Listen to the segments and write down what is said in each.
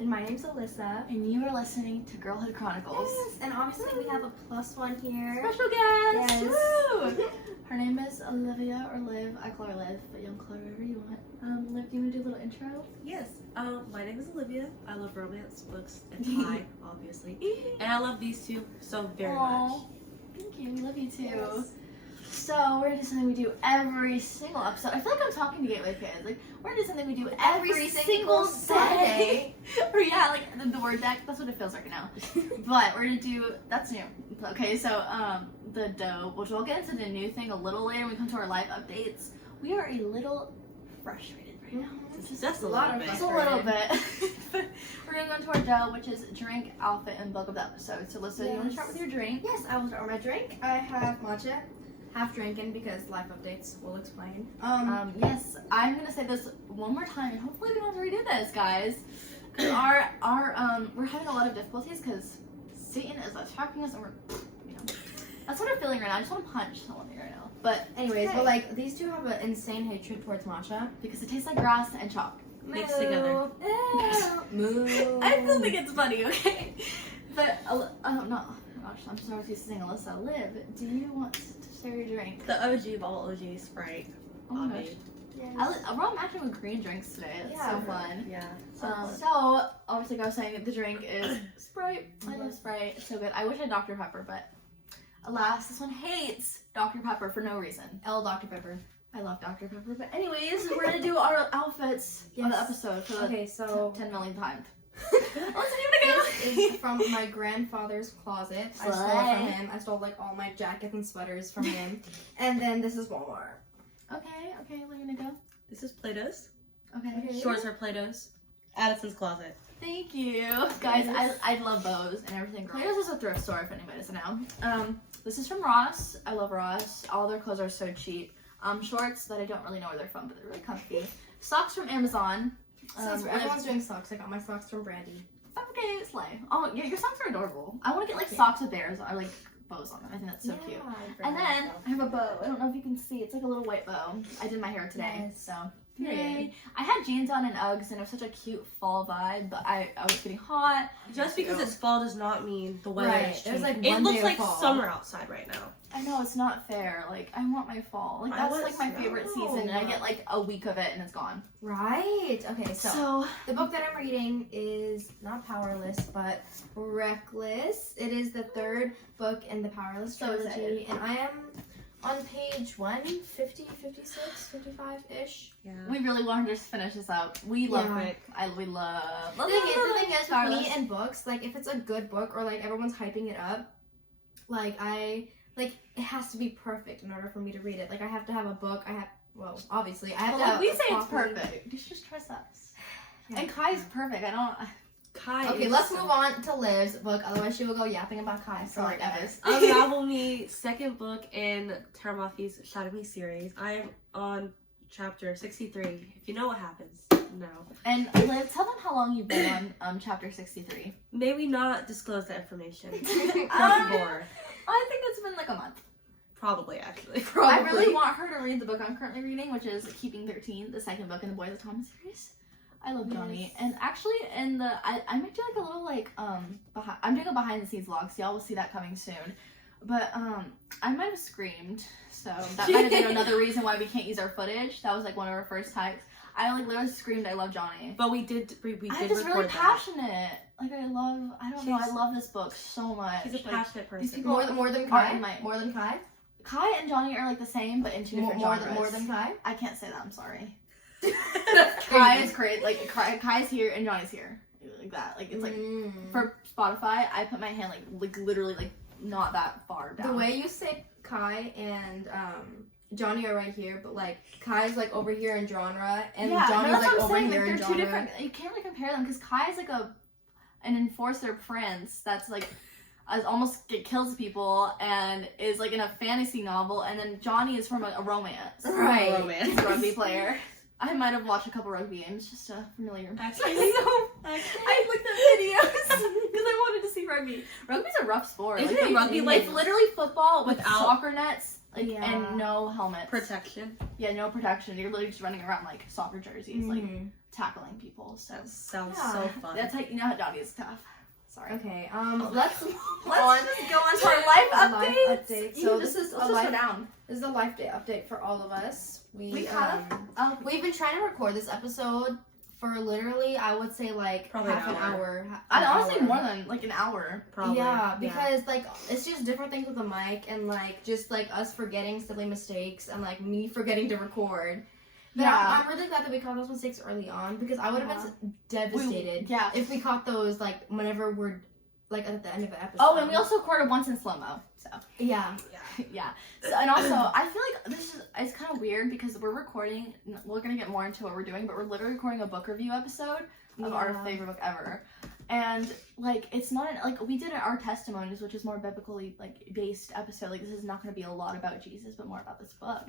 And my name's Alyssa. And you are listening to Girlhood Chronicles. Yes, and obviously we have a +1 here. Special guest! Yes. Woo! Her name is Olivia, or Liv. I call her Liv, but you can call her whatever you want. Liv, do you want to do a little intro? Yes. My name is Olivia. I love romance books and pie, obviously. And I love these two so very much. Thank you. We love you too. Yes. So we're gonna do something we do every single episode. I feel like I'm talking to Gateway kids. Like we're gonna do something we do every single day. Or yeah, like the word deck. That's what it feels like now. But we're gonna do that's new. Okay, so the dough, which we'll get into the new thing a little later when we come to our live updates. We are a little frustrated right now. It's just a lot of Just a little bit. We're gonna go into our dough, which is drink, outfit, and book of the episode. So Alyssa, you want to start with your drink? Yes, I will start with my drink. I have matcha, half drinking because life updates will explain. Yes, I'm gonna say this one more time, and hopefully we don't have to redo this, guys. Cause we're having a lot of difficulties because Satan is attacking us, and we're, that's what I'm feeling right now. I just want to punch someone right now. But anyways, okay. but like these two have an insane hatred towards matcha because it tastes like grass and chalk mixed together. Moo. I still think it's funny, okay? But I'm sorry if you're saying Alyssa. Liv, do you want to share your drink? The OG of all OG Sprite. Oh my gosh. Yes. We're all matching with green drinks today. It's so fun. Yeah. So obviously, like I was saying, the drink is Sprite. I love Sprite. It's so good. I wish I had Dr. Pepper, but alas, this one hates Dr. Pepper for no reason. Dr. Pepper. I love Dr. Pepper, but anyways, we're gonna do our outfits on the episode for the 10 million times. Let's give it a go. This is from my grandfather's closet. I stole it from him. I stole like all my jackets and sweaters from him. And then this is Walmart. Okay, we're gonna go. This is Play-Doh's. Okay. Shorts are Play-Doh's. Addison's closet. Thank you. Guys, I love bows and everything. Play-Doh's is a thrift store if anybody doesn't know. This is from Ross. I love Ross. All their clothes are so cheap. Shorts that I don't really know where they're from, but they're really comfy. Socks from Amazon. Since everyone's doing socks, I got my socks from Brandy. Okay, slay. Oh, yeah, your socks are adorable. I want to get like socks with theirs or like bows on them. I think that's so cute. And then I have a bow. I don't know if you can see. It's like a little white bow. I did my hair today, so yay. I had jeans on and Uggs, and it was such a cute fall vibe, but I was getting hot. Just because it's fall does not mean the weather is changing. There's like it one looks day like of fall. summer outside right now. I know, it's not fair. Like, I want my fall. Like, that's like my favorite season, and I get like a week of it, and it's gone. Right. Okay, so the book that I'm reading is not Powerless, but Reckless. It is the third book in the Powerless trilogy, and I am on page 150, 56, 55-ish. Yeah. We really wanted to just finish this up. We love it. We love. The thing is, with me and books, like if it's a good book or like everyone's hyping it up, it has to be perfect in order for me to read it. Like I have to have a book. Obviously I have to have. We say it's perfect. You should just trust us. Yeah. And Kai's perfect. Okay, let's move on to Liv's book. Otherwise, she will go yapping about Kai. Sorry, guys. Unravel Me, second book in Teramafi's Shadow Me series. I am on chapter 63. If you know what happens, no. And Liv, tell them how long you've been on chapter 63. Maybe not disclose that information. More. I think it's been like a month. Probably, actually. I really want her to read the book I'm currently reading, which is Keeping 13, the second book in the Boys of Thomas series. I love Johnny, and actually, I might do like a little I'm doing a behind the scenes vlog, so y'all will see that coming soon. But I might have screamed, so that might have been another reason why we can't use our footage. That was like one of our first types. I like literally screamed, "I love Johnny." But we did. I'm just really passionate. Like I love this book so much. She's a passionate person. These people more than Kai. More than Kai. Kai and Johnny are like the same, but in two different genres. More than Kai. I can't say that. I'm sorry. Kai is great. Like Kai's here and Johnny's here, like that. Like it's like for Spotify, I put my hand like literally like not that far down. The way you say Kai and Johnny are right here, but like Kai's like over here in genre, and Johnny's like over here in genre. They're two different. You can't really compare them because Kai is like an enforcer prince that's like almost kills people and is like in a fantasy novel, and then Johnny is from a romance. Right. He's a rugby player. I might have watched a couple rugby games, just familiar. Actually, I looked at videos because I wanted to see rugby. Rugby's a rough sport. Isn't it rugby? It's literally football with soccer nets. like and no helmets. Protection. Yeah, no protection. You're literally just running around like soccer jerseys, like tackling people. So That sounds so fun. that's how you know how Johnny is tough. Sorry. Okay. Let's just go on to our life update. So this is This is a life day update for all of us. We've been trying to record this episode for literally, I would say like probably half an hour. I'd honestly more than like an hour. Probably. Yeah, because like it's just different things with the mic and like just like us forgetting silly mistakes and like me forgetting to record. But I'm really glad that we caught those mistakes early on because I would have been devastated if we caught those like whenever we're like at the end of an episode. Oh, and we also recorded once in slow-mo. So yeah. So, and also, I feel like it's kind of weird because we're recording. We're gonna get more into what we're doing, but we're literally recording a book review episode of our favorite book ever. And like, it's not like we did our testimonies, which is more biblically like based episode. Like, this is not gonna be a lot about Jesus, but more about this book.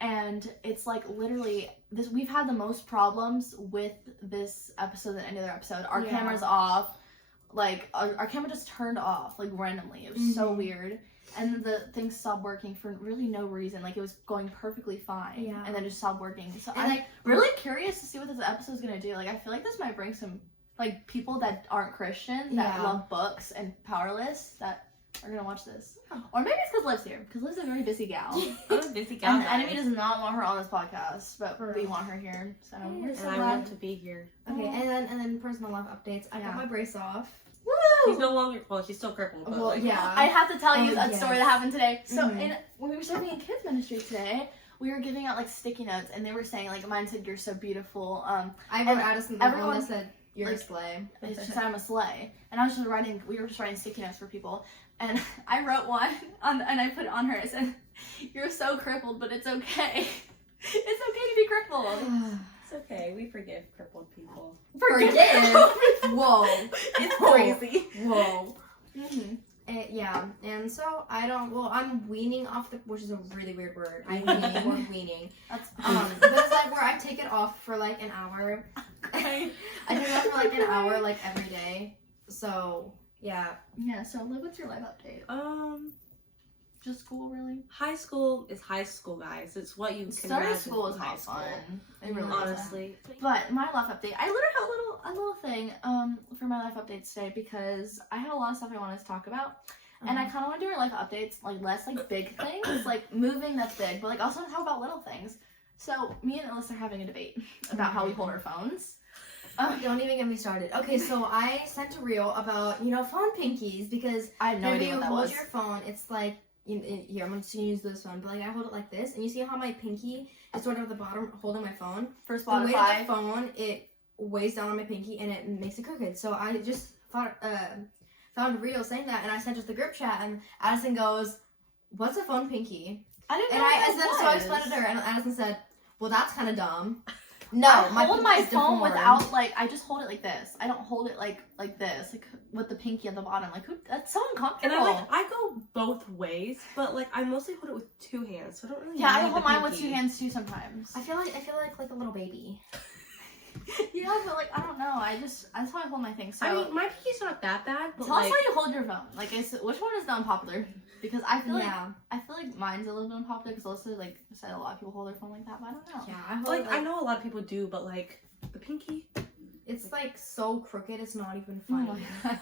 And it's like literally this. We've had the most problems with this episode than any other episode. Our camera's off. Like our camera just turned off like randomly. It was so weird. And the thing stopped working for really no reason. Like, it was going perfectly fine. Yeah. And then just stopped working. So I'm like really curious to see what this episode's gonna do. Like, I feel like this might bring some like people that aren't Christian that love books and Powerless that are gonna watch this. Or maybe it's because Liv's here. Because Liv's a very busy gal. I'm a busy gal. And the enemy does not want her on this podcast, but we want her here. So and I want to be here. Okay, and then personal life updates. I got my brace off. Woo! She's no longer, well, she's still crippled. But well, I have to tell you a story that happened today. So when we were serving in kids ministry today, we were giving out like sticky notes, and they were saying like mine said you're so beautiful. I wrote Addison the one that said you're a slay. She said I'm a slay, and I was just writing. We were just writing sticky notes for people, and I wrote one and I put it on her. I said, "You're so crippled, but it's okay. It's okay to be crippled." It's okay. We forgive crippled people. Forgive? Whoa. It's crazy. Whoa. And so I'm weaning off which is a really weird word. I'm weaning. That's but it's like where I take it off for like an hour. I take it off for like an hour like every day. So yeah. Yeah, so Liv, what's your life update? Just school, really? High school is high school, guys. It's what you can Starting imagine school is high not school. fun. It really honestly. But my life update, I literally have a little thing for my life updates today because I have a lot of stuff I wanted to talk about. And I kind of want to do life updates, like less like big things, like moving that's big, but like also talk about little things. So me and Alyssa are having a debate about how we hold our phones. Don't even get me started. Okay, so I sent a reel about, phone pinkies because I had no idea what that was. When you hold your phone, it's like, here, I'm just going to use this one, but like I hold it like this, and you see how my pinky is sort of at the bottom holding my phone? For Spotify. The weight of the phone, it weighs down on my pinky and it makes it crooked. So I just found a reel saying that, and I sent it to the group chat, and Addison goes, "What's a phone pinky?" I didn't know So I explained it to her, and Addison said, "Well, that's kind of dumb." No, I hold my phone without I just hold it like this. I don't hold it like this, like with the pinky at the bottom. Like that's so uncomfortable. And I go both ways, but like I mostly hold it with two hands, so I don't really. Yeah, I hold mine with two hands too sometimes. I feel like a little baby. Yeah, but like I don't know. That's how I hold my thing. So I mean, my pinky's not that bad. But tell us how you hold your phone. Like, which one is the unpopular? Because I feel like mine's a little bit unpopular because Alyssa said a lot of people hold their phone like that, but I don't know. Yeah, I know a lot of people do, but like the pinky, it's like so crooked. It's not even funny. Oh my gosh.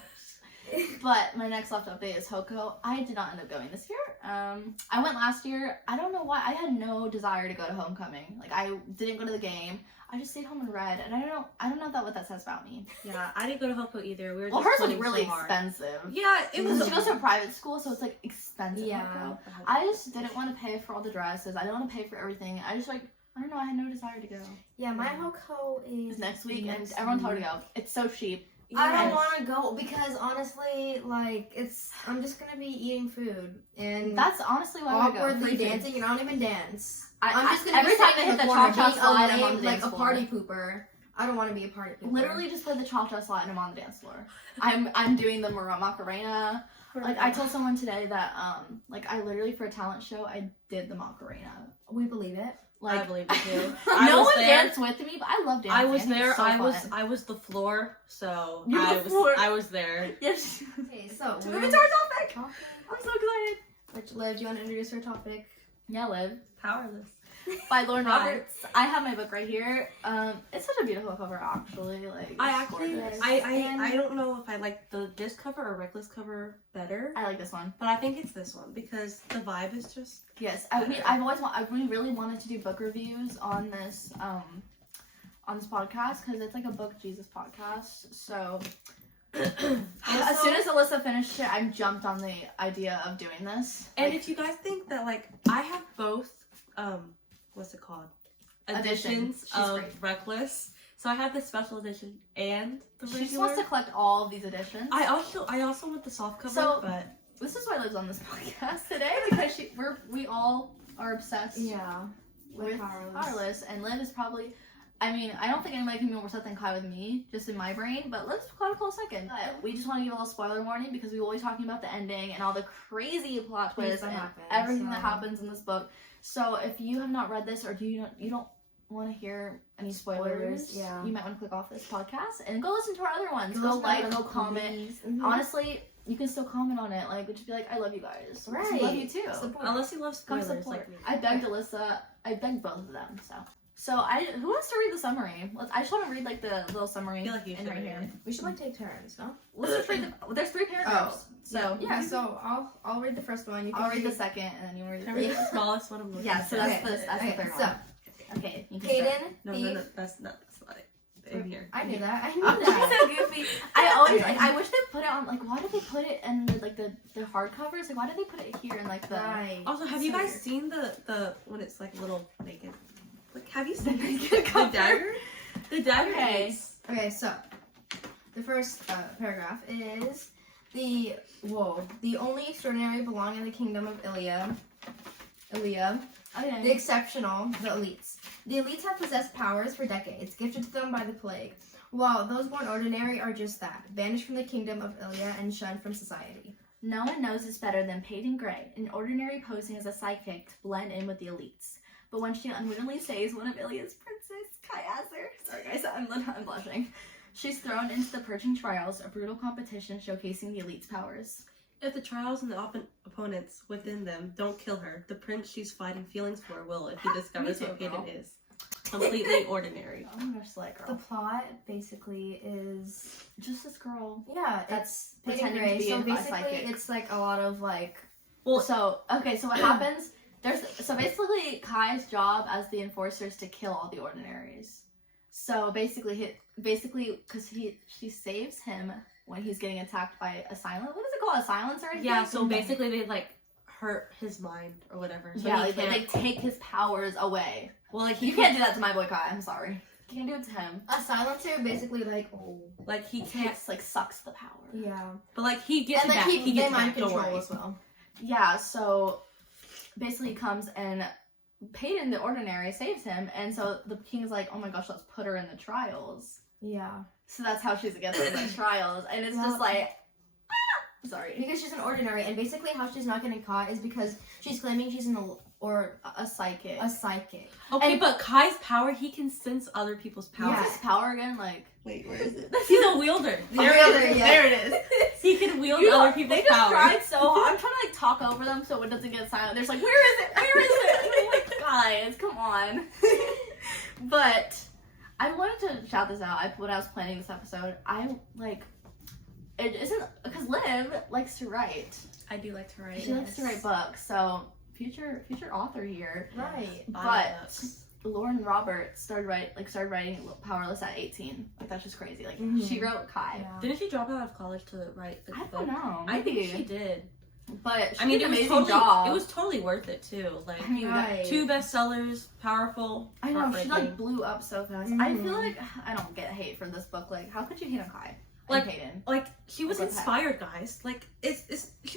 But my next left update is Hoko. I did not end up going this year. I went last year. I don't know why. I had no desire to go to homecoming. Like I didn't go to the game. I just stayed home and read, and I don't know what that says about me. Yeah, I didn't go to Hoko either. We were well, hers was really expensive. Yeah, it was. She goes to a private school, so it's like expensive. Yeah, Hoko. I just didn't want to pay for all the dresses. I didn't want to pay for everything. I just I don't know. I had no desire to go. Yeah, my Hoko is next week, and everyone told me to go. It's so cheap. I don't want to go because honestly, like I'm just gonna be eating food and that's honestly why I go. Awkwardly dancing, and I don't even dance. I'm just gonna every time they hit the cha-cha slide, I'm on the dance floor. Like a party pooper. I don't want to be a party pooper. Literally, just play the cha-cha slide, and I'm on the dance floor. I'm doing the Macarena. Like I told someone today that I literally for a talent show I did the Macarena. We believe it. Like, I believe it too. No one danced with me, but I love dancing. I was there. So I was the floor, so I was there. Yes. Okay, so moving to our topic. I'm so excited. Liv, do you want to introduce our topic? Yeah, Liv. Powerless. By Lauren Hi. Roberts. I have my book right here. It's such a beautiful cover, actually. Like, it's gorgeous. I don't know if I like this cover or Reckless cover better. I like this one, but I think it's this one because the vibe is just. Yes, I really wanted to do book reviews on this podcast because it's like a book Jesus podcast. So as soon as Alyssa finished it, I jumped on the idea of doing this. And if you guys think that like I have both, what's it called? Editions of great. Reckless. So I have the special edition and the regular. She just wants to collect all of these editions. I also want the soft cover, but this is why Liv's on this podcast today because we all are obsessed. Yeah. With Powerless, and Liv is probably. I mean, I don't think anybody can be more upset than Kai with me, just in my brain, but let's call it a close second. But we just want to give a little spoiler warning because we always talking about the ending and all the crazy plot twists and everything that happens in this book. So if you have not read this or you don't want to hear any spoilers, you might want to click off this podcast and go listen to our other ones. Go like, go comment. Mm-hmm. Honestly, you can still comment on it. Like, just be like, I love you guys. Right. I love you too. Unless you love spoilers. Come support. Like me. I begged Alyssa. I begged both of them. So who wants to read the summary? I just want to read like the little summary. I feel like you should right here. We should like take turns, no? Let's just read there's 3 paragraphs. So so I'll read the first one. I'll read the second, and then you read the smallest one. I'm looking at. So that's the third one. Okay, you can start. No, that's not it. In here. I knew that. So goofy. I always I wish they put it on why did they put it in the hardcovers? Like why did they put it here in like the Also, have you guys seen the when it's like little naked? Like, have you seen the dagger? The dagger. Okay, so the first paragraph is the only extraordinary belong in the kingdom of Ilya. The exceptional, the elites. The elites have possessed powers for decades, gifted to them by the plague, while those born ordinary are just that, banished from the kingdom of Ilya and shunned from society. No one knows this better than Peyton Gray, an ordinary posing as a psychic to blend in with the elites. But when she unwittingly saves one of Ilya's princess, sorry guys, I'm blushing. She's thrown into the purging trials, a brutal competition showcasing the elite's powers. If the trials and the opponents within them don't kill her, the prince she's fighting feelings for will if he discovers what Peyton is. Completely ordinary. Oh my gosh, like girl. The plot basically is just this girl. Yeah, that's Peyton Gray. So basically, it's like a lot of like. Well, so what happens? Basically Kai's job as the enforcer is to kill all the ordinaries. So basically because she saves him when he's getting attacked by a silent. What is it called? A silencer? Yeah. So basically they like hurt his mind or whatever. So they take his powers away. Well, like you can't do that to my boy Kai. I'm sorry. You can't do it to him. A silencer basically he can't sucks the power. Yeah. But like he gets and back. He gets mind control as well. Yeah. So basically he comes and Peyton the ordinary saves him, and so the king's like, oh my gosh, let's put her in the trials. Yeah. So that's how she's against the trials, and it's just like sorry. Because she's an ordinary, and basically how she's not getting caught is because she's claiming she's a psychic. A psychic. Okay, but Kai's power, he can sense other people's power. What's his power again? Like, wait, where is it? He's a wielder. There it is. He can wield other people's power. They just tried so hard. I'm trying to talk over them so it doesn't get silent. They're just like, where is it? Where is it? And I'm like, guys, come on. But I wanted to shout this out. When I was planning this episode, it isn't because Liv likes to write. I do like to write. She likes to write books, so future author here. Right. But Lauren Roberts started writing Powerless at 18. Like that's just crazy. Like she wrote Kai. Yeah. Didn't she drop out of college to write the book? I don't know. I think she did. But I mean, did an amazing job. It was totally worth it too. Like right. 2 bestsellers, powerful. I know she like blew up so fast. I feel like I don't get hate for this book. Like, how could you hate on Kai? Like she was inspired, guys. Like she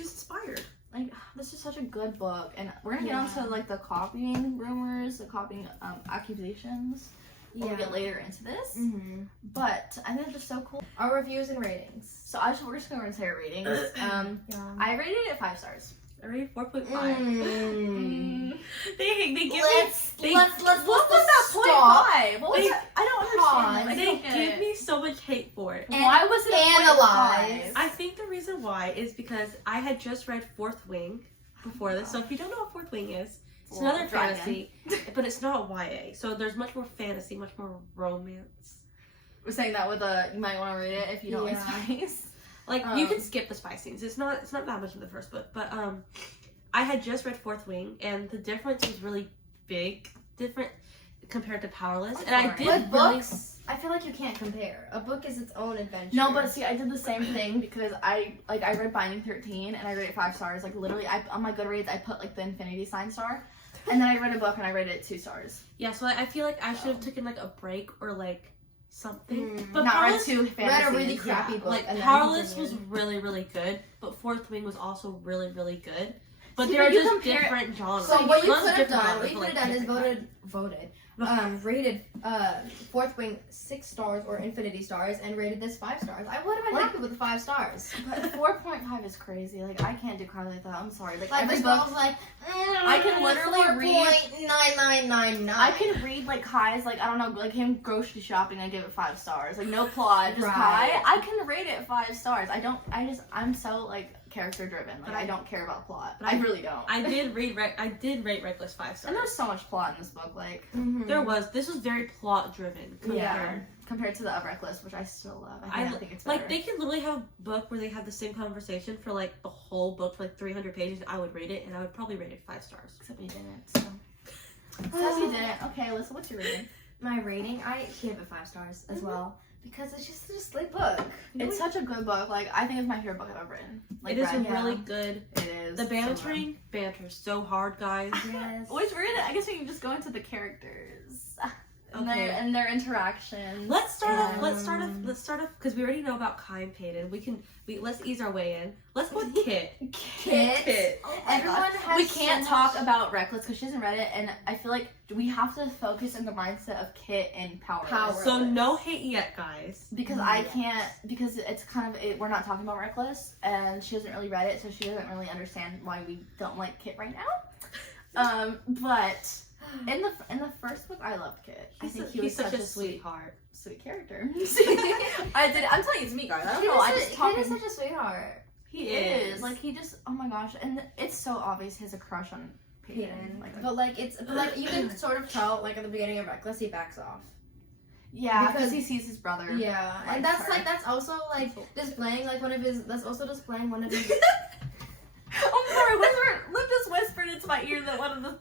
was inspired. Like this is such a good book, and we're gonna get onto like the copying rumors, the copying accusations. When we get later into this, but I think it's just so cool. Our reviews and ratings. So we're just gonna say our ratings. I rated it 5 stars. I rated 4.5. They give let's what was that 0.5? What was that? I don't understand. They give me so much hate for it. And why was it analyze? I think the reason why is because I had just read Fourth Wing before this. So if you don't know what Fourth Wing is, It's another fantasy, but it's not YA. So there's much more fantasy, much more romance. We're saying that with you might want to read it if you don't like spice. Like you can skip the spice scenes. It's not that much in the first book, but I had just read Fourth Wing, and the difference was really different compared to Powerless. And I did with books. I feel like you can't compare. A book is its own adventure. No, but see, I did the same thing because I read Binding 13 and I rated it 5 stars. Like literally, on my Goodreads, I put like the infinity sign star, and then I read a book and I rated it 2 stars. Yeah, so I feel like I should have taken like a break or like something. But not read 2 fantasies. Read a really crappy book. Like Powerless was really, really good, but Fourth Wing was also really, really good. But they're just different genres. So what you could have done is rated Fourth Wing 6 stars or infinity stars and rated this 5 stars. I would have been happy with the 5 stars. But 4.5 is crazy. Like I can't do Carly like that. I'm sorry. Like every this book was like I can literally read 4.9999. I can read like Kai's like I don't know like him grocery shopping. I give it 5 stars. Like no plot, just Kai. I can rate it 5 stars. I'm so like character driven. Like I don't care about plot. But I really don't. I did rate Reckless 5 stars. And there's so much plot in this book. Like This was very plot driven compared to the Reckless, which I still love. I think it's better. Like they could literally have a book where they have the same conversation for like the whole book for like 300 pages. I would rate it, and I would probably rate it 5 stars. Except you didn't. So. Except you didn't. Okay, Alyssa, what's your rating? My rating, I give it 5 stars as well. Because it's just a slick book. It's such a good book. Like I think it's my favorite book I've ever written. Like, it is really good. It is. The banter's so hard, guys. Yes. I guess we can just go into the characters and Okay. their interactions. Let's start off because we already know about Kai and Peyton. Let's ease our way in. Let's go with Kit. Kit. Oh Everyone has we can't talk about Reckless because she hasn't read it, and I feel like we have to focus in the mindset of Kit and Powerless. So no hate yet, guys. Because I can't, because it's kind of, we're not talking about Reckless, and she hasn't really read it, so she doesn't really understand why we don't like Kit right now. But in the first book, I loved Kit. I think he was such a sweet character. I'm telling you, it's me, guys. I don't know. Kit is such a sweetheart. He is. Like, he just, oh my gosh. And it's so obvious he has a crush on Peyton. But you can sort of tell, like, at the beginning of Reckless, he backs off. Yeah, because he sees his brother. Yeah, and that's also, like, displaying, like, one of his, I'm sorry, Liv just whispered into my ear that one of the,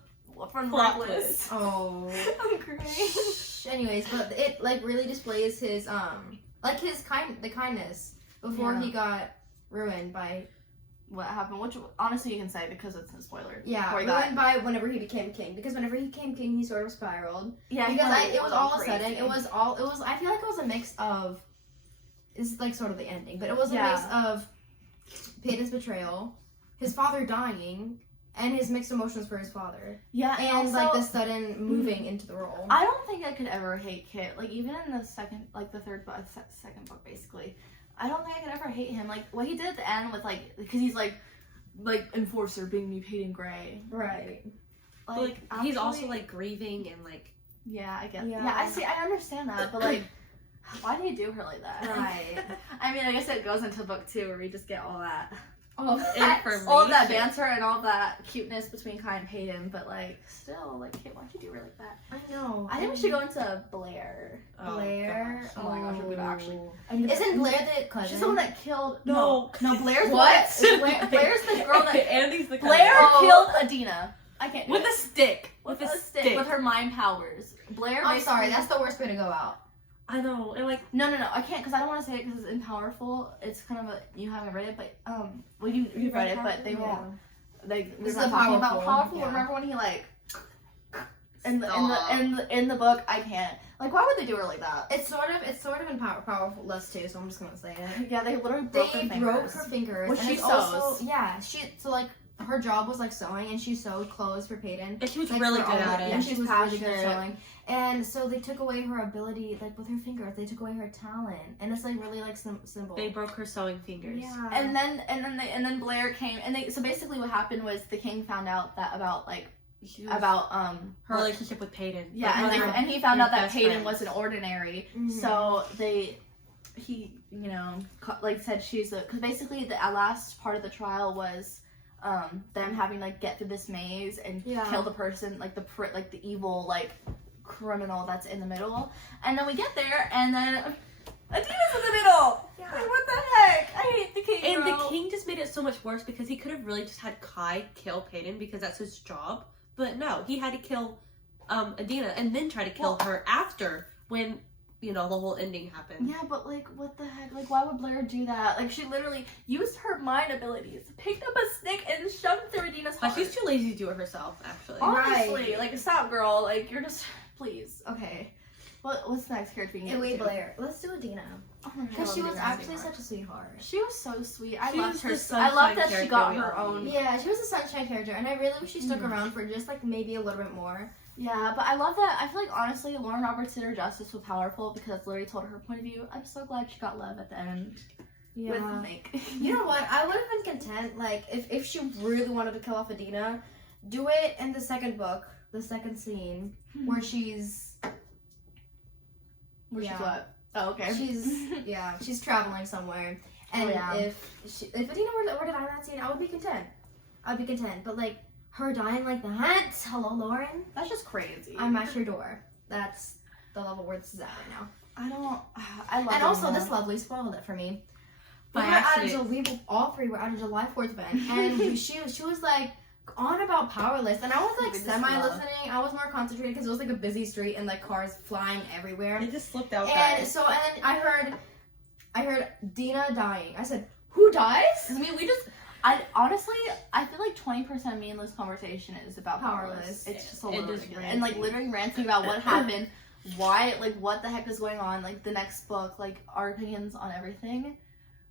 from Reckless. Oh. I'm crying. Anyways, but it, like, really displays his, the kindness before he got ruined by what happened, which honestly you can say because it's a spoiler. Yeah, ruined by whenever he became king. Because whenever he became king, he sort of spiraled. Yeah, because it was all of a sudden. I feel like it was a mix of. This is like sort of the ending, but it was a mix of Peyton's betrayal, his father dying, and his mixed emotions for his father. Yeah, and also, like the sudden moving into the role. I don't think I could ever hate Kit. Like even in the second book, basically. I don't think I could ever hate him. Like, what he did at the end with, like, because he's, like, enforcer being me Peyton Gray. Right. Like actually, he's also, like, grieving and, like... Yeah, I guess. Yeah, I understand that, but, like, why did he do her like that? Right. I mean, I guess it goes into book 2 where we just get all that. All of that banter and all that cuteness between Kai and Peyton, but like still, like, Kit, why'd you do her like that? I know. I think we should go into Blair. Blair? Oh my gosh, we're gonna actually. Isn't Blair the cousin? She's the one that killed. No, Blair's what? Blair's the girl that. Andy's the cousin. Blair killed Adina. I can't. With a stick. With a stick. With her mind powers. Blair. I'm sorry, that's the worst way to go out. I know, and like no, I can't because I don't want to say it because it's impowerful. It's kind of you haven't read it, but well you've read it, but they won't. Like this is talking about powerful. Yeah. Remember when he like in the book? I can't. Like, why would they do her like that? It's sort of in Powerless too, so I'm just gonna say it. Yeah, they literally broke her fingers. Well, she sews. Also, like her job was like sewing, and she sewed clothes for Peyton. And she was like, really good at it. And she was really good at sewing. And so they took away her ability, like with her fingers. They took away her talent, and it's like really like symbol. They broke her sewing fingers. Yeah. And then Blair came, and so basically what happened was the king found out that about her relationship with Peyton. Yeah, and he found out that Peyton wasn't ordinary. Mm-hmm. So he said she's because basically the last part of the trial was them having to, like, get through this maze and kill the person, like, the evil, like, criminal that's in the middle. And then we get there, and then Adina's in the middle! Yeah. Like, what the heck? I hate the king, And the king just made it so much worse because he could have really just had Kai kill Peyton because that's his job. But no, he had to kill Adina and then try to kill her after when, you know, the whole ending happened. Yeah, but, like, what the heck? Like, why would Blair do that? Like, she literally used her mind abilities, picked up a stick, and shoved it through Adina's heart. But she's too lazy to do it herself, actually. Honestly, like, stop, girl. Like, you're just... Please. Okay. What's the next character you can wait, Blair. Let's do Adina. Because she was actually such a sweetheart. She was so sweet. I loved her. I love that she got her own. Yeah, she was a sunshine character, and I really wish she stuck around for just, like, maybe a little bit more. Yeah, but I love that. I feel like, honestly, Lauren Roberts did her justice with Powerful because it's literally told her point of view. I'm so glad she got love at the end. Yeah. With Nick. You know what? I would have been content, like, if she really wanted to kill off Adina, do it in the second book, the second scene, where she's... She's what? Oh, okay. She's traveling somewhere. And if Adina were to die in that scene, I would be content. I'd be content. But, like, her dying like that, hello, Lauren? That's just crazy. I'm at your door. That's the level where this is at right now. I love And also, this Lovely spoiled it for me. All three were at a July 4th event, and she was, like, on about Powerless, and I was, like, semi-listening. I was more concentrated because it was, like, a busy street and, like, cars flying everywhere. It just slipped out, and guys. then I heard Dina dying. I said, who dies? I mean, I honestly, I feel like 20% of me and Liz's conversation is about Powerless. It's just a little ridiculous. And, like, literally ranting about what happened, why, like, what the heck is going on, like, the next book, like, our opinions on everything.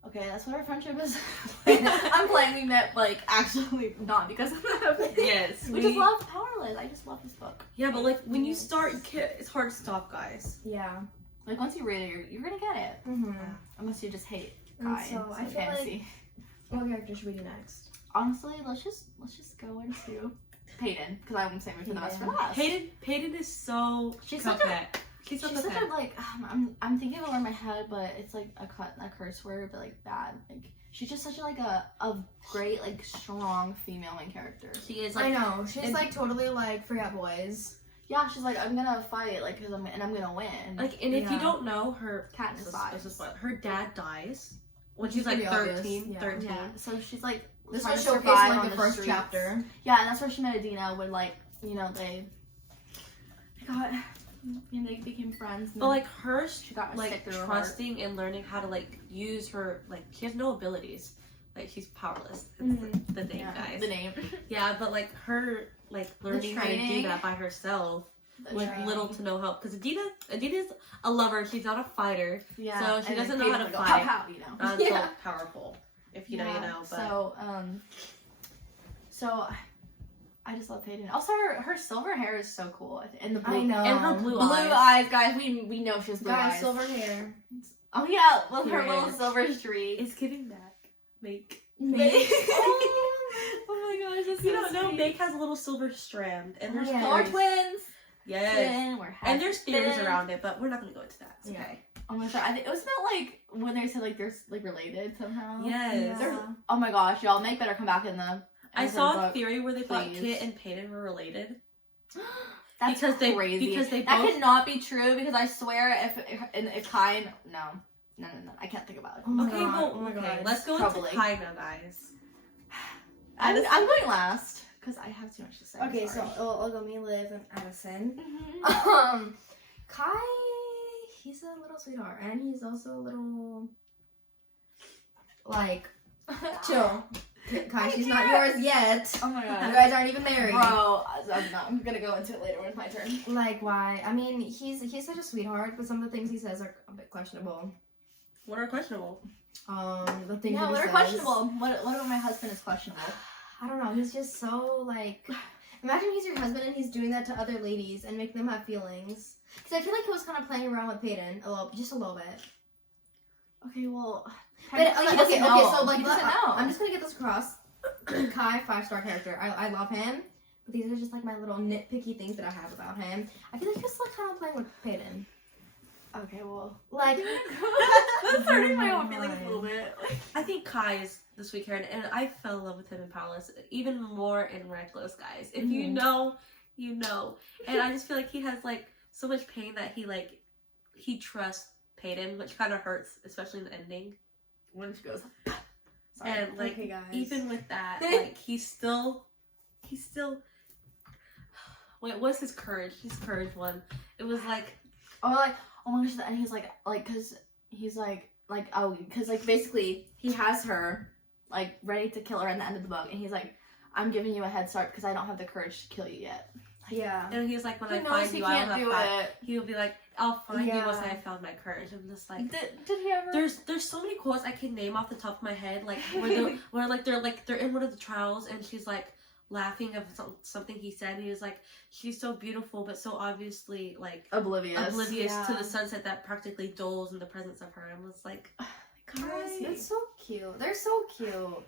Okay, that's what our friendship is. I'm claiming that, like, actually not because of that. Yes. We just love Powerless. I just love this book. Yeah, but, like, when you start, it's hard to stop, guys. Yeah. Like, once you read it, you're gonna get it. Mm-hmm. Unless you just hate Kai. So I feel like, what character should we do next? Honestly, let's just go into Peyton, because I'm saving for the best for last. Peyton is so coquette. She's such a, like, I'm thinking of it in my head, but it's like a curse word, but like bad. Like, she's just such like a great, like, strong female main character. She is, like, I know. She's like totally like Forget Boys. Yeah, she's like, I'm gonna fight, like, I'm gonna win. Like, and if you don't know, her Katniss vibes. Her dad dies when she's like 13. Yeah. So she's like, this was showcased like the first chapter. Yeah, and that's where she met Adina. When, like, you know, they became friends. But, like, her, she got like, trusting and learning how to, like, use her, like, she has no abilities. Like, she's powerless. It's the name, guys. The name. Yeah, but, like, her, like, learning how to do that by herself with little to no help. Because Adina's a lover. She's not a fighter. Yeah. So she doesn't know how to fight. Pow, you know. Not so powerful. If you know, you know. But. So, I just love Peyton. Also, her silver hair is so cool. And the blue, I know. And her blue eyes, guys. We know she has blue eyes. Silver hair. Oh yeah, with her little silver streak. It's giving back. Make. Oh my gosh, that's so you don't know. Make has a little silver strand, and there's we're twins. Yes. And there's theories around it, but we're not gonna go into that. It's okay. Oh my god, it was about like when they said like they're like related somehow. Yes. Yeah. Oh my gosh, y'all, Make better come back in the. I saw a theory where they thought Kit and Peyton were related. That's crazy. Because they that could not be true. Because I swear, if Kai, no, I can't think about it. Okay, let's go into Kai now, guys. I'm going last because I have too much to say. Okay, so I'll go me, Liv, and Addison. Mm-hmm. Kai, he's a little sweetheart, and he's also a little like chill. Kai, she's not yours yet. Oh my god. You guys aren't even married. Bro, I'm gonna go into it later when it's my turn. Like, why? I mean, he's such a sweetheart, but some of the things he says are a bit questionable. What are questionable? The things what are questionable? What about my husband is questionable? I don't know. He's just so, like... Imagine he's your husband and he's doing that to other ladies and making them have feelings. Because I feel like he was kind of playing around with Peyton just a little bit. Okay, well... But, okay, so, like, know. I'm just gonna get this across. Kai, 5-star character. I love him. But these are just, like, my little nitpicky things that I have about him. I feel like he's, like, kind of playing with Peyton. Okay, well. Like, That's hurting my own feelings a little bit. I think Kai is the sweet Karen, and I fell in love with him in Powerless, even more in Reckless, guys. If you know, you know. And I just feel like he has, like, so much pain that he trusts Peyton, which kind of hurts, especially in the ending. When she goes, sorry. And, like, okay, guys. even with that, like, he's still, wait, what's his courage? His courage one. It was like, oh my gosh, and he's like, cause he's like, cause like basically he has her, like, ready to kill her at the end of the book, and he's like, I'm giving you a head start because I don't have the courage to kill you yet. Yeah. And he's like, when He I knows find he you, I can't don't do have it. He'll be like, I'll find you Yeah. once I found my courage. I'm just like, Did he ever? there's so many quotes I can name off the top of my head, like where they're in one of the trials, and she's like laughing of something he said. And he was like, she's so beautiful, but so obviously like oblivious to the sunset that practically dulls in the presence of her. And was like, Crazy. That's so cute. They're so cute.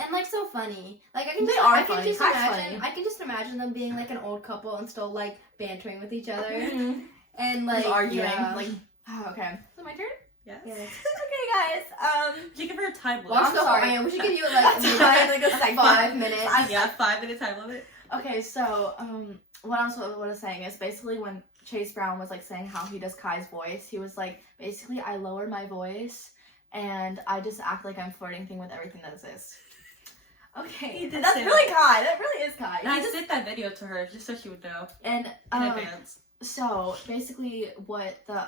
And like so funny. Like I can They just, are I can funny. just Kai's imagine funny. I can just imagine them being like an old couple and still like bantering with each other. Mhm. And like arguing. yeah. Like, oh, okay. Is it my turn? yes. Yes. Okay, guys. Should give her a time limit. Watch I'm the whole sorry. yeah, we should give you like Like a second. 5 minutes. Yeah, 5 minute time limit. Okay, so what I was saying is basically when Chase Brown was like saying how he does Kai's voice, he was like, basically I lower my voice and I just act like I'm flirting with everything that exists. He Okay, did that's say really Kai. That really is Kai. And I sent that video to her just so she would know And in advance. so basically what the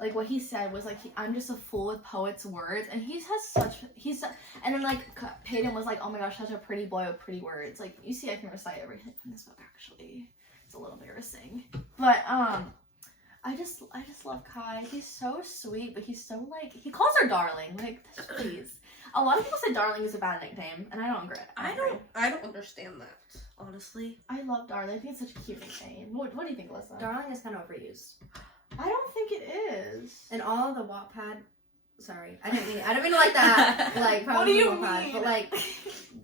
like what he said was like I'm just a fool with poets' words, and and then like Peyton was like, oh my gosh, such a pretty boy with pretty words. Like you see, I can recite everything from this book. Actually, it's a little embarrassing, but I just love Kai. He's so sweet, but he's so like he calls her darling. Like please, a lot of people say darling is a bad nickname, and I don't agree. I don't understand that, honestly. I love darling. I think it's such a cute nickname. What do you think, Alyssa? Darling is kind of overused. I don't think it is. And all of the Wattpad. Sorry, I didn't mean like that. Like What do probably you Wattpad, mean? but like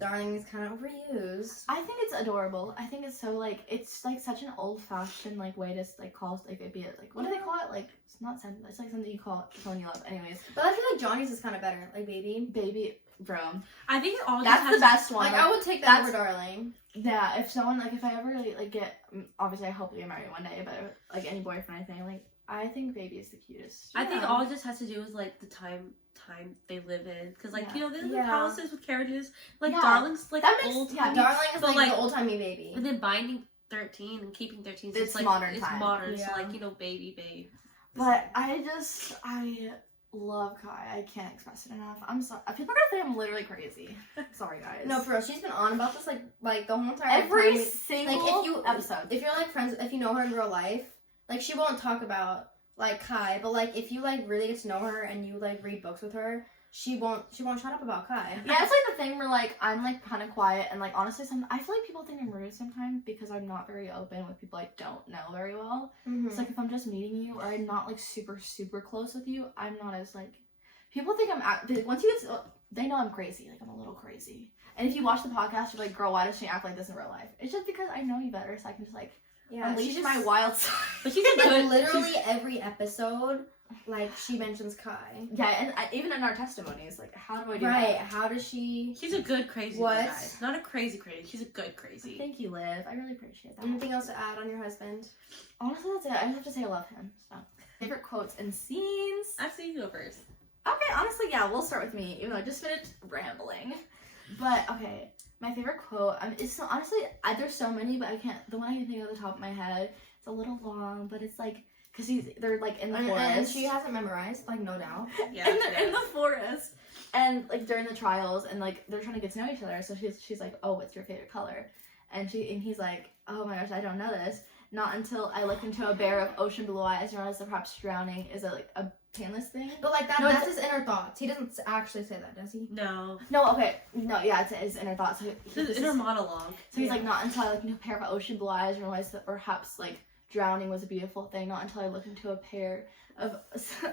darling is kind of overused. I think it's adorable. I think it's so like it's like such an old-fashioned like way to like call like it be like what do they call it? Like it's not something. It's like something you call someone you love. Anyways, But I feel like Johnny's is kind of better. Like baby. bro. I think it all That's just the best one. Like I would take that over that's- darling. Yeah, if someone like if I ever like get obviously I hope we get married one day, but like any boyfriend I think like I think baby is the cutest. I think Yeah. all it just has to do with like the time they live in, because like Yeah. you know there's Yeah. the palaces with carriages, like Yeah. darling's like That makes- old yeah, timey, Darling is but, like like, the old timey baby. and then binding 13 and keeping 13 so It's like modern it's time. modern so Yeah. like you know babe. But I love Kai. I can't express it enough. I'm sorry. People are gonna think I'm literally crazy. Sorry, guys. No, for real, she's been on about this like the whole entire Every time. single Like if you episode. if you're like friends, if you know her in real life, like she won't talk about like Kai, but like if you like really get to know her and you like read books with her, she won't shut up about Kai. Yeah, it's like the thing where like I'm like kind of quiet and like honestly, I feel like people think I'm rude sometimes because I'm not very open with people I don't know very well. Mm-hmm. It's like if I'm just meeting you or I'm not like super close with you, I'm not as like people think once you get they know I'm crazy, like I'm a little crazy. And if you watch the podcast, you're like, girl, why does she act like this in real life? It's just because I know you better, so I can just like unleash my wild side. But she's a like good literally every episode, like she mentions Kai. Yeah, and even in our testimonies, like how do I do Right? that? How does she? She's a good crazy What? one, guys. Not a crazy she's a good crazy. Thank you, Liv. I really appreciate that. Anything else to add on your husband? Honestly, that's it. I just have to say I love him. So favorite quotes and scenes. I've seen you go first. Okay, honestly, yeah, we'll start with me, even though I just finished rambling. But, okay, my favorite quote, it's honestly, there's so many, but the one I can think of at the top of my head, it's a little long, but it's like, because they're like in the forest. And she hasn't memorized, like no doubt. Yeah. And they're in the forest. And, like, during the trials, and, like, they're trying to get to know each other, so she's like, oh, what's your favorite color? And he's like, oh my gosh, I don't know this. Not until I look into a bear of ocean blue eyes and realize that perhaps drowning is a painless thing. But like No, that's his inner thoughts. He doesn't actually say that, does he? No. No, okay. No, yeah, it's his inner thoughts. So It's his inner monologue. So he's like, not until I look into a pair of ocean blue eyes and realize that perhaps, like, drowning was a beautiful thing. Not until I look into a pair of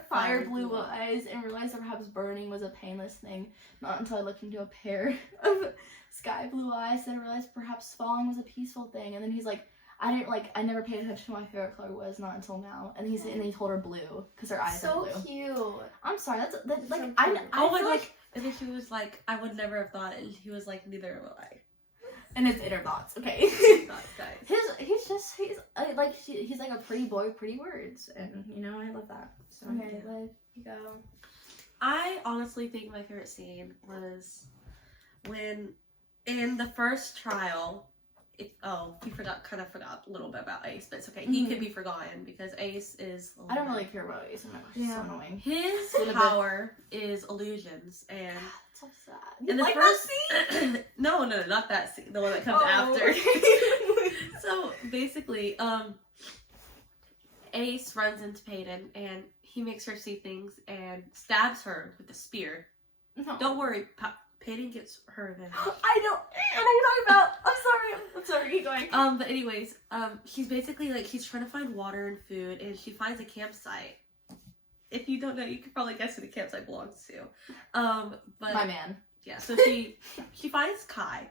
fire blue eyes and realize that perhaps burning was a painless thing. Not until I looked into a pair of sky blue eyes and realized perhaps falling was a peaceful thing. And then he's like, I never paid attention to what my favorite color was, not until now. And he told her blue because her eyes are blue. So cute. I'm sorry, that's like So I cute. feel like, like and then she was like, I would never have thought it. And he was like, neither will I. and his inner thoughts. Okay. Thoughts, guys. He's like a pretty boy with pretty words, and you know I love that. So Okay, Liv, you go. I honestly think my favorite scene was when in the first trial. We forgot a little bit about Ace, but it's okay. He could be forgotten because Ace is. I don't really care about Ace. I'm not so annoying. His power is illusions, and that's so sad. in the like first that scene? no, not that scene. The one that comes after. Okay. So basically, Ace runs into Peyton, and he makes her see things and stabs her with a spear. No. Don't worry, Peyton gets her revenge. I know what you're talking about. I'm sorry, keep going. But anyways, she's basically like, she's trying to find water and food, and she finds a campsite. If you don't know, you could probably guess who the campsite belongs to. But my man. yeah, so she finds Kai,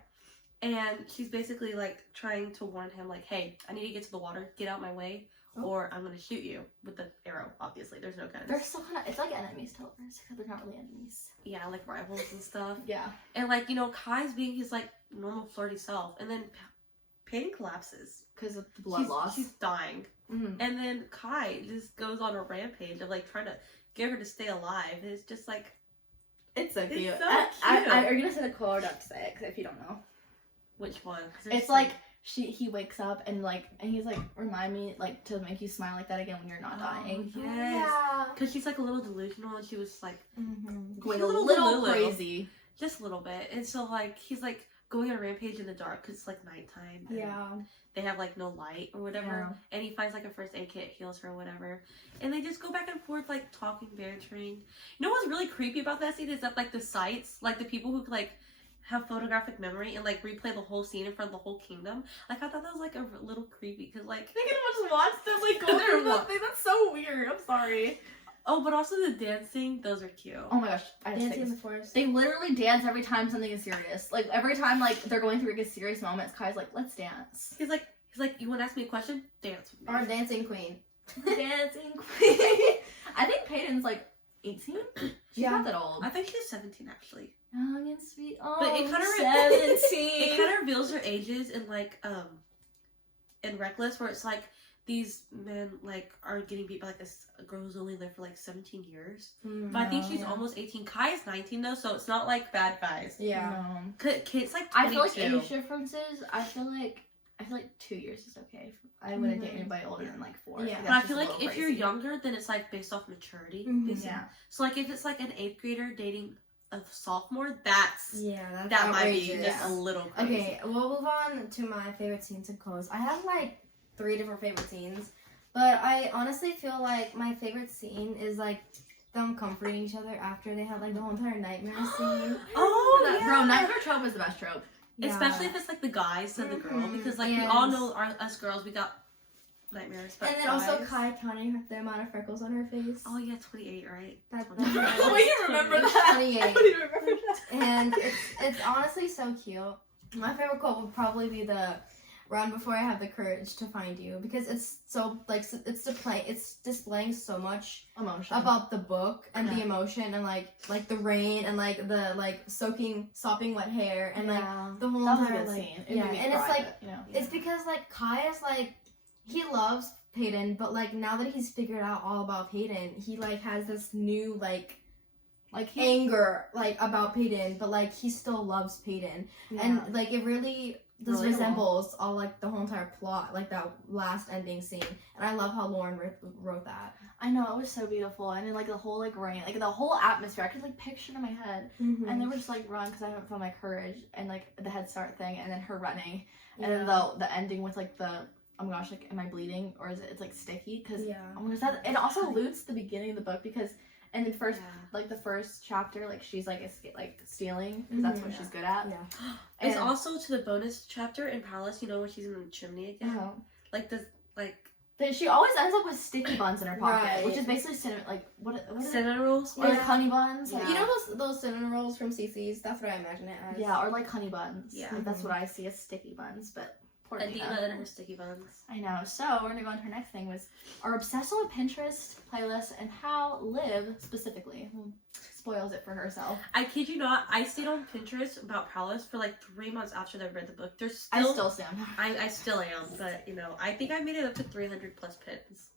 and she's basically like trying to warn him, like, hey, I need to get to the water, get out my way, or I'm gonna shoot you with the arrow. Obviously, there's no guns. They're still kind of, it's like enemies to lovers, because they're not really enemies. Yeah, like rivals and stuff. Yeah. And like, you know, Kai's being his like normal flirty self, and then Peyton collapses Because of the blood loss. She's dying. Mm-hmm. And then Kai just goes on a rampage of like trying to get her to stay alive. And it's just like, It's so cute. so cute. Are you gonna say the quote? I'd have to say it, because if you don't know. which one? 'Cause It's like, he wakes up and he's like, remind me like to make you smile like that again when you're not dying. Yes. Yeah. Because she's like a little delusional, and she was like Going she's a little Delulu. crazy. Just a little bit. And so like he's like going on a rampage in the dark because it's like nighttime. And Yeah. they have like no light or whatever. Yeah. And he finds like a first aid kit, heals her or whatever. And they just go back and forth like talking, bantering. You know what's really creepy about that scene is that like the sites, like the people who like have photographic memory and like replay the whole scene in front of the whole kingdom. Like I thought that was like a little creepy because like They can just watch them like go through the thing. That's so weird. I'm sorry. oh, but also the dancing, those are cute. Oh my gosh, I have to Dancing say in this. the forest. They literally dance every time something is serious. Like every time like they're going through a serious moment, Kai's like, let's dance. He's like, you want to ask me a question? Dance with me. Our dancing queen. Dancing queen. I think Peyton's like 18. She's not that old. I think she's 17 actually. Young and sweet. Oh, But it kind of 17. it kind of reveals her ages in like in Reckless, where it's like these men like are getting beat by like a girl who's only lived for like 17 years. But I think she's almost 18. Kai is 19 though, so it's not like bad guys. Yeah. Kids like 22. I feel like age differences. I feel like 2 years is okay. I wouldn't date anybody older than like 4. Yeah. But I feel like if you're younger, then it's like based off maturity. Yeah. So like if it's like an 8th grader dating a sophomore, that's That's that might be outrageous. just a little crazy. Okay, we'll move on to my favorite scenes and close. I have like 3 different favorite scenes, but I honestly feel like my favorite scene is like them comforting each other after they had like the whole entire nightmare scene. Oh, yeah. Bro, nightmare trope is the best trope. Yeah. Especially if it's like the guys to the girl, Mhm. because like we And- all know us girls, we got nightmares. But And then also guys- Kai counting the amount of freckles on her face. Oh yeah, 28, right? That's Wait, you remember that? 28. I didn't remember that. And it's honestly so cute. My favorite quote would probably be the "Run before I have the courage to find you," because it's so like it's displaying so much Emotion. about the book and the emotion and like the rain and like the like sopping wet hair and like the whole that was a entire good like scene. It yeah, made me and cry, it's like but, you know. it's because like Kai is like he loves Peyton, but like now that he's figured out all about Peyton, he like has this new like anger like about Peyton, but like he still loves Peyton, and like it really this Relatable. resembles all like the whole entire plot, like that last ending scene, and I love how Lauren wrote that. I know, it was so beautiful, and then like the whole like rain, like the whole atmosphere, I could like picture it in my head, and they were just like run because I haven't found my courage, and like the Head Start thing, and then her running, and then the ending with like the oh my gosh, like am I bleeding or is it's like sticky? Because oh my gosh, that it also alludes to the beginning of the book because in the first like the first chapter like she's like stealing because that's what she's good at. It's also to the bonus chapter in Palace, you know, when she's in the chimney again. Like the like. She always ends up with sticky buns in her pocket, Right. which is basically cinnamon. Like what is it? Cinnamon rolls. Or like honey buns. Yeah. Like, You know those cinnamon rolls from CC's? That's what I imagine it as. yeah, or like honey buns. Yeah. Like, that's what I see as sticky buns, but Poor Adina and her sticky buns. I know. So we're gonna go on to our next thing, was our obsession with Pinterest playlists and how Liv specifically spoils it for herself. I kid you not, I stayed on Pinterest about Powerless for like 3 months after I read the book. I still stand. I still am, but you know, I think I made it up to 300 plus pins.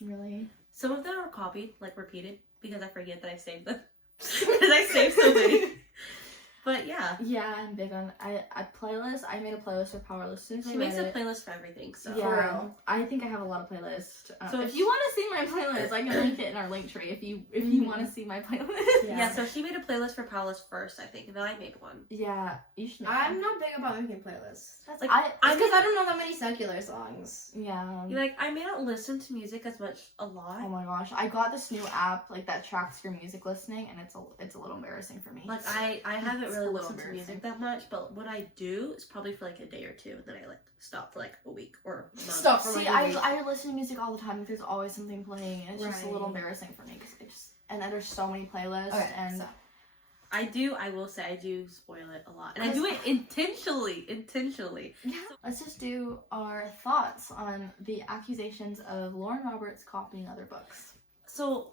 Really? Some of them are copied, like repeated, because I forget that I saved them. Because I saved so many. But yeah. Yeah, I'm big on I playlist. I made a playlist for Powerless since She makes a playlist for everything, so. Yeah, I think I have a lot of playlists. So if you want to see my playlist, I can link it in our link tree if you want to see my playlist. Yeah, so she made a playlist for Powerless first, I think, and then I made one. Yeah, you should. I'm not big about making playlists. That's like because I don't know that many secular songs. Yeah. Like, I may not listen to music as much a lot. Oh my gosh, I got this new app like that tracks your music listening, and it's a little embarrassing for me. Like I haven't really listened to embarrassing. music that much, but what I do is probably for like a day or two, and then I like stop for like a week or a month. Stop for See, like a week. I listen to music all the time. There's always something playing, and it's just a little embarrassing for me because and then there's so many playlists, and so. I will say I do spoil it a lot, and I do it intentionally. Yeah. Let's just do our thoughts on the accusations of Lauren Roberts copying other books. So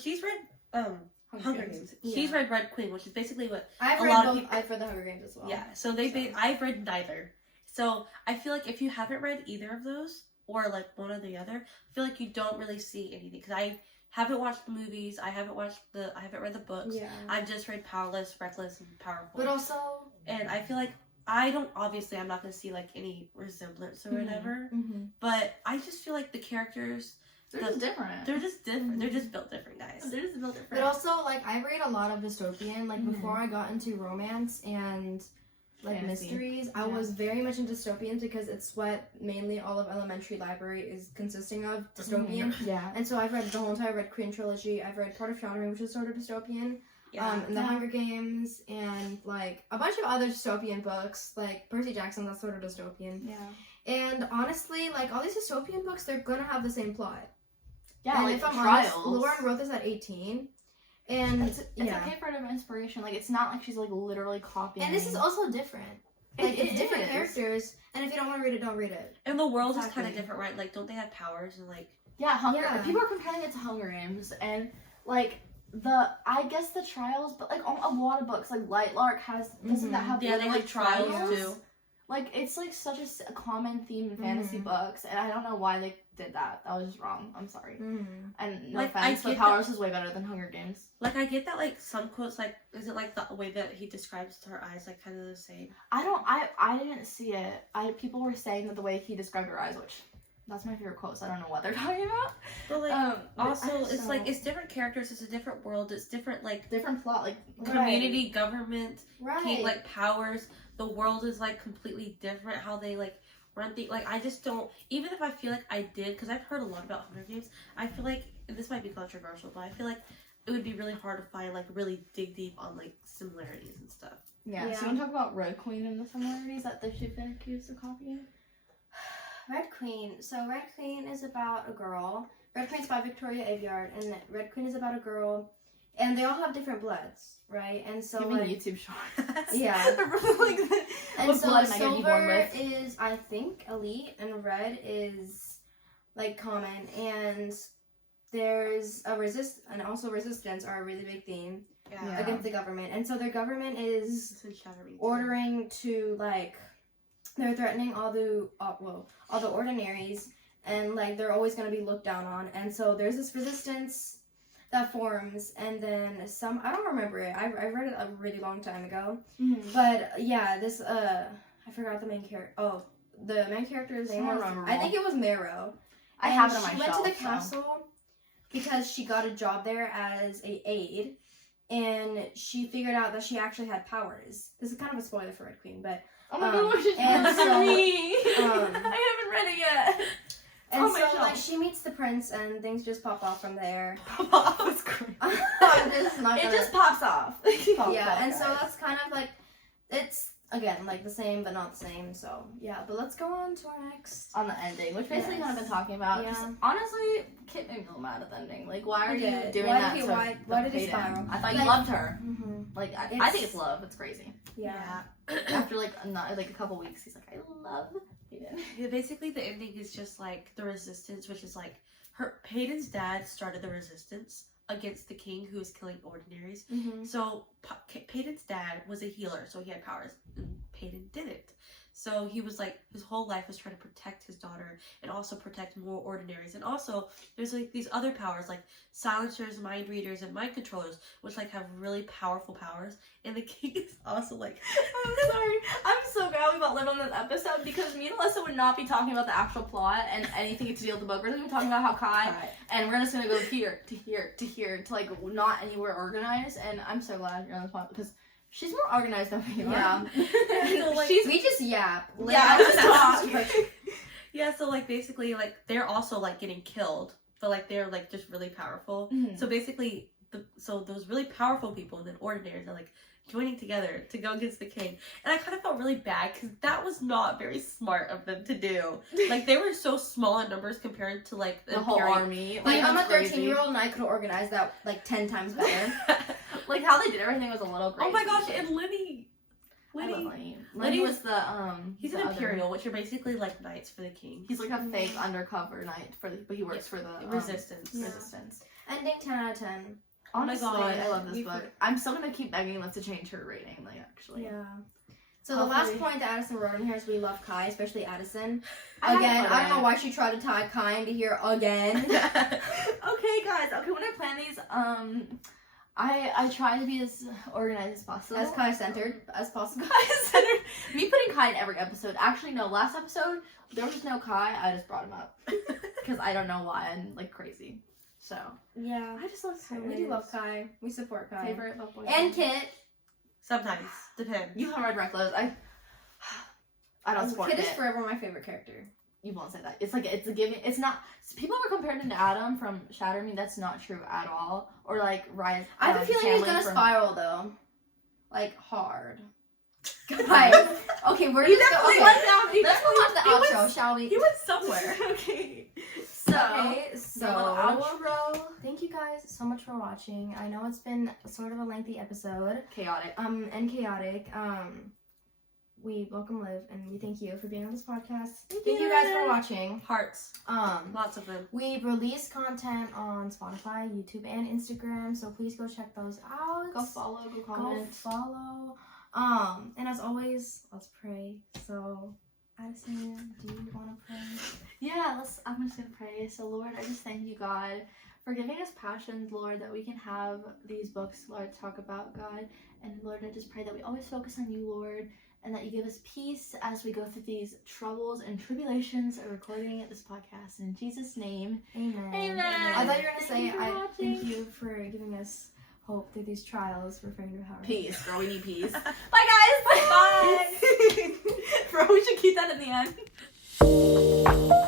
she's read Hunger Games. Yeah. She's read Red Queen, which is basically what I've a read lot both. of people. I've read the Hunger Games as well. Yeah, so I've read neither. So I feel like if you haven't read either of those, or like one or the other, I feel like you don't really see anything. Because I haven't watched the movies, I haven't read the books. Yeah. I've just read Powerless, Reckless, and Powerful. But also, and I feel like I'm not gonna see like any resemblance or whatever. Mm-hmm. But I just feel like the characters, They're just different. they're just different. They're just built different, guys. They're just built different. But also, like, I read a lot of dystopian. Like, before I got into romance and, like, fantasy. mysteries, I was very much into dystopians because it's what mainly all of elementary library is consisting of, dystopian. Yeah. And so I've read the whole entire Red Queen trilogy. I've read Part of Shattering, which is sort of dystopian. Yeah. And the Hunger Games, and, like, a bunch of other dystopian books. Like, Percy Jackson, that's sort of dystopian. Yeah. And, honestly, like, all these dystopian books, they're gonna have the same plot. Yeah, and like if I'm Trials. honest, Lauren wrote this at 18. And it's okay for an inspiration. Like, it's not like she's, like, literally copying. And this is also different. Like, it's different is. characters, and if you don't want to read it, don't read it. And the world is kind of different, right? Like, don't they have powers and like? Yeah, people are comparing it to Hunger Games, and like I guess the Trials, but like a lot of books, like Lightlark doesn't that have they like trials too. Like, it's like such a common theme in fantasy books, and I don't know why they did that. That was just wrong. I'm sorry. And no Like, offense, but Powerless is way better than Hunger Games. Like, I get that, like, some quotes, like, is it like the way that he describes her eyes, like, kind of the same? I didn't see it. People were saying that the way he described her eyes, which that's my favorite quote, so I don't know what they're talking about. But like, also, it's like, it's different characters, it's a different world, it's different, like, different plot, like community, government, Right. powers. The world is like completely different. How they like run things. Like, I just don't. Even if I feel like I did, because I've heard a lot about Hunger Games. I feel like this might be controversial, but I feel like it would be really hard to find like really dig deep on like similarities and stuff. Yeah. So you want to talk about Red Queen and the similarities that they've been accused of copying? Red Queen. So Red Queen is about a girl. Red Queen's by Victoria Aveyard, and Red Queen is about a girl, and they all have different bloods, right? And so Give me like, YouTube shorts. Yeah. And What so blood am I gonna be born silver with? is, I think, elite, and red is like common. And there's and also resistance are a really big theme against the government. And so their government is ordering to like, they're threatening all the ordinaries, and like they're always going to be looked down on. And so there's this resistance that forms, and then I don't remember it. I read it a really long time ago. But yeah, this I forgot the main character. Oh, the main character's name was, I think it was Marrow. I have it on my She shelf. went to the castle because she got a job there as a aide, and she figured out that she actually had powers. This is kind of a spoiler for Red Queen, but Oh my gosh, it's and better so, than me. I haven't read it yet. And Oh my so God. like she meets the prince, and things just pop off from there. That's crazy. It just pops off. Yeah, and so that's kind of like, it's again like the same but not the same. So yeah, but let's go on to our next on the ending, which basically kind of been talking about. Yeah. Just, honestly, Kit made me a little mad at the ending. Like, why are you doing Why that? did he- to why did he Peyton? spiral? I thought you Like- loved her. Mm-hmm. Like, I think it's love. It's crazy. Yeah. After like a couple weeks, he's like, I love Yeah, basically the ending is just like the resistance, which is like Peyton's dad started the resistance against the king who was killing ordinaries. Mm-hmm. So Peyton's dad was a healer, so he had powers, and Peyton didn't. So he was like, his whole life was trying to protect his daughter and also protect more ordinaries. And also, there's like these other powers like silencers, mind readers, and mind controllers, which like have really powerful powers. And the king is also like, I'm sorry. I'm so glad we got Liv on this episode because me and Alyssa would not be talking about the actual plot and anything to deal with the book. We're going to be talking about how Kai, and we're just going to go here to here to here to like not anywhere organized. And I'm so glad you're on this point because she's more organized than we are. Yeah. So, like, we just yap. Yeah, just talk. Yeah, so like basically like they're also like getting killed, but like they're like just really powerful. Mm-hmm. So basically, so those really powerful people and then ordinaries are like joining together to go against the king. And I kind of felt really bad because that was not very smart of them to do. Like they were so small in numbers compared to like the whole army. Like I'm a 13-year-old and I could have organized that like 10 times better. Like how they did everything was a little crazy. Oh my gosh, and Lenny Lenny was the he's an imperial, which are basically like knights for the king. He's like a fake undercover knight but he works for the resistance. Resistance. Ending 10 out of 10. Honestly, oh my God, I love this book. I'm still gonna keep begging Liv to change her rating, like actually. Yeah. So the last point that Addison wrote in here is we love Kai, especially Addison. I don't know why she tried to tie Kai into here again. Okay, guys. Okay, when I plan these, I try to be as organized as possible. As Kai-centered as possible. Kai-centered. Me putting Kai in every episode. Actually, no. Last episode, there was no Kai. I just brought him up. Because I don't know why. I'm, like, crazy. So. Yeah. I just love Kai. We do love Kai. We support Kai. Favorite love boy. And Kit. Sometimes. Depends. You haven't read Reckless. I don't support Kit is forever my favorite character. You won't say that. It's like, it's a giving. It's not. People were compared him to Adam from Shatter Me. That's not true at all. Or like Ryan. I have a feeling he's gonna spiral though. Like hard. Guys. Okay, we're just definitely went down. Let's move on to the outro, shall we? He went somewhere. Okay. So outro. Thank you guys so much for watching. I know it's been sort of a lengthy episode. Chaotic. And chaotic. We welcome Liv and we thank you for being on this podcast. Thank you guys for watching. Hearts. Lots of them. We release content on Spotify, YouTube, and Instagram, so please go check those out. Go follow, go comment. Go follow. And as always, let's pray. So, Addison, do you want to pray? Yeah, I'm just gonna pray. So, Lord, I just thank you, God, for giving us passions, Lord, that we can have these books, Lord, to talk about, God. And Lord, I just pray that we always focus on you, Lord, and that you give us peace as we go through these troubles and tribulations of recording this podcast. In Jesus' name, amen. Amen. I thought you were going to say, thank you for giving us hope through these trials. We're praying to power. Peace, girl. We need peace. Bye, guys. Bye. Bro, we should keep that in the end.